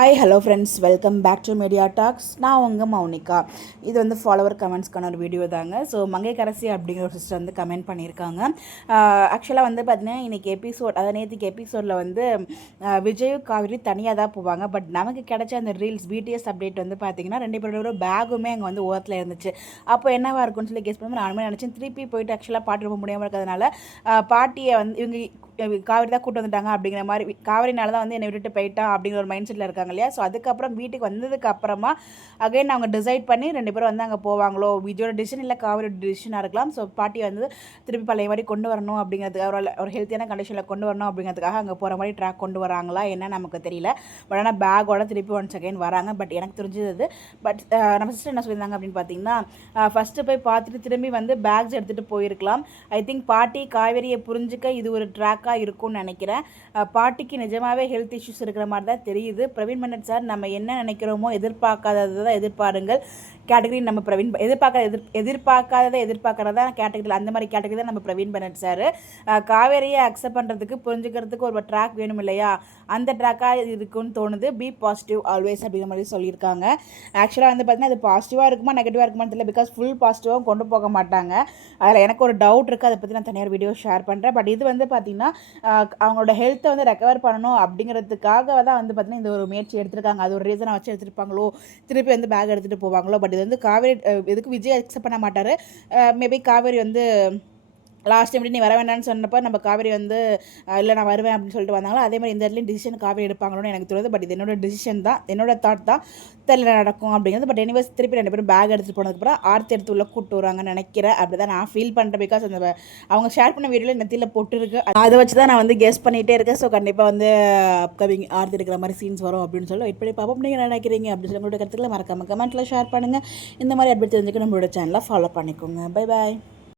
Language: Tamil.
Hi hello friends, welcome back to media talks. நான் உங்கள் மௌனிகா. இது வந்து ஃபாலோவர் கமெண்ட்ஸ்க்கான ஒரு வீடியோ தாங்க. ஸோ மங்கைக்கரசி அப்படிங்கிற ஒரு சிஸ்டர் வந்து கமெண்ட் பண்ணியிருக்காங்க. ஆக்சுவலாக வந்து பார்த்தீங்கன்னா இன்றைக்கி எபிசோட், அதாவது நேற்றுக்கு எபிசோடில் வந்து விஜய் காவேரி தனியாக தான் போவாங்க. பட் நமக்கு கிடைச்ச அந்த ரீல்ஸ் பிடிஎஸ் அப்டேட் வந்து பார்த்திங்கன்னா 2 பேரோட பேகுமே அங்கே வந்து ஓரத்தில் இருந்துச்சு. அப்போ என்னவாக இருக்கும்னு சொல்லி கெஸ் பண்ணும்போது நானுமே நினச்சேன் திருப்பி போயிட்டு ஆக்சுவலாக பாட்டு ரொம்ப முடியாமல் இருக்கிறதுனால பாட்டியை வந்து இவங்க காவேரி தான் கூட்டு வந்துட்டாங்க அப்படிங்கிற மாதிரி, காவேரினால தான் வந்து என்னை விட்டுட்டு போயிட்டான் அப்படிங்கிற ஒரு மைண்ட் செட்டில் இருக்காங்க இல்லையா. ஸோ அதுக்கப்புறம் வீட்டுக்கு வந்ததுக்கு அப்புறமா அகைன் அவங்க டிசைட் பண்ணி 2 பேரும் வந்து அங்கே போவாங்களோ, விஜயோட டிசிஷன் இல்லை காவேரியோட டிசிஷனாக இருக்கலாம். ஸோ பாட்டி வந்து திருப்பி பழைய மாதிரி கொண்டு வரணும் அப்படிங்கிறதுக்காக, ஒரு ஹெல்த்தியான கண்டிஷனில் கொண்டு வரணும் அப்படிங்கிறதுக்காக அங்கே போகிற மாதிரி ட்ராக் கொண்டு வராங்களா என்ன நமக்கு தெரியல. பட் ஆனால் பேக்கோட திருப்பி ஒன்ஸ் அகைன் வராங்க. பட் எனக்கு தெரிஞ்சது பட் நம்ம சிஸ்டர் என்ன சொல்லியிருந்தாங்க அப்படின்னு பார்த்தீங்கன்னா, ஃபஸ்ட்டு போய் பார்த்துட்டு திரும்பி வந்து பேக்ஸ் எடுத்துகிட்டு போயிருக்கலாம். ஐ திங்க் பாட்டி காவேரியை புரிஞ்சுக்க இது ஒரு ட்ராக்காக இருக்கும்னு நினைக்கிறேன். பாட்டிக்கு நிஜமாகவே ஹெல்த் இஷ்யூஸ் இருக்கிற மாதிரி தான் தெரியுது. பிரவீன் மன்னன் சார், நம்ம என்ன நினைக்கிறோமோ எதிர்பார்க்காததை தான் எதிர்பாருங்கள் கேட்டகரி நம்ம பிரவீன், எதிர்பார்க்காததை எதிர்பார்க்கறதா கேட்டகரி, அந்த மாதிரி கேட்டகரி தான் நம்ம பிரவீன் பன்னட் சார். காவேரியை அக்செப்ட் பண்ணுறதுக்கு புரிஞ்சுக்கிறதுக்கு ஒரு ட்ராக் வேணும் இல்லையா, அந்த ட்ராக்காக இருக்குன்னு தோணுது. பி பாசிட்டிவ் ஆல்வேஸ் அப்படிங்கிற மாதிரி சொல்லியிருக்காங்க. ஆக்சுவலாக வந்து பார்த்தீங்கன்னா அது பாசிட்டிவாக இருக்குமா நெகட்டிவாக இருக்குமான்னு தெரியல. பிகாஸ் ஃபுல் பாசிட்டிவாகவும் கொண்டு போக மாட்டாங்க. அதில் எனக்கு ஒரு டவுட் இருக்குது. அதை பற்றி நான் தனியாக வீடியோ ஷேர் பண்ணுறேன். பட் இது வந்து பார்த்திங்கன்னா அவங்களோட ஹெல்த்தை வந்து ரெக்கவர் பண்ணணும் அப்படிங்கிறதுக்காக தான் வந்து பார்த்திங்கன்னா இந்த ஒரு முயற்சி எடுத்திருக்காங்க. அது ஒரு ரீசனை வச்சு எடுத்துருப்பாங்களோ, திருப்பி வந்து பேக் எடுத்துகிட்டு போவாங்களோ. பட் இது வந்து காவேரி எதுக்கு விஜய் அக்செப்ட் பண்ண மாட்டார். மேபி காவேரி வந்து லாஸ்ட் டைம் நீ வர வேண்டாம்னு சொன்னப்போ நம்ம காவேரி வந்து இல்லை நான் வருவேன் அப்படின்னு சொல்லிட்டு வந்தாங்களோ, அதே மாதிரி இந்த இடத்துலையும் டிசிஷன் காவேரி எடுப்பாங்களோன்னு எனக்கு தோணுது. பட் இது என்னோட டிசிஷன் தான், என்னோட தாட் தான், தெரியல நடக்கும் அப்படிங்கிறது. பட் எனிவேஸ் திருப்பி 2 பேரும் பேக் எடுத்துகிட்டு போனதுக்கப்புறம் ஆர்த்தி எடுத்து உள்ள கூப்பிட்டு வராங்கன்னு நினைக்கிறேன். அப்படி தான் நான் ஃபீல் பண்ணுறேன். பிகாஸ் அந்த அவங்க ஷேர் பண்ண வீடியோவில் நெத்தியில் போட்டுருக்கு. அதை வச்சு தான் நான் வந்து கெஸ் பண்ணிகிட்டே இருக்கேன். ஸோ கண்டிப்பாக வந்து அப்கமிங் ஆர்த்தி எடுக்கிற மாதிரி சீன்ஸ் வரும் அப்படின்னு சொல்லி வெயிட் பண்ணி பார்ப்போம். நீங்கள் நினைக்கிறீங்க அப்படின்னு சொல்லி உங்களோட கருத்துக்களை மறக்காமல் கமெண்ட்டில் ஷேர் பண்ணுங்கள். இந்த மாதிரி அப்டேட் தெரிஞ்சுக்க நம்மளோட சேனலை ஃபாலோ பண்ணிக்கோங்க. Bye bye.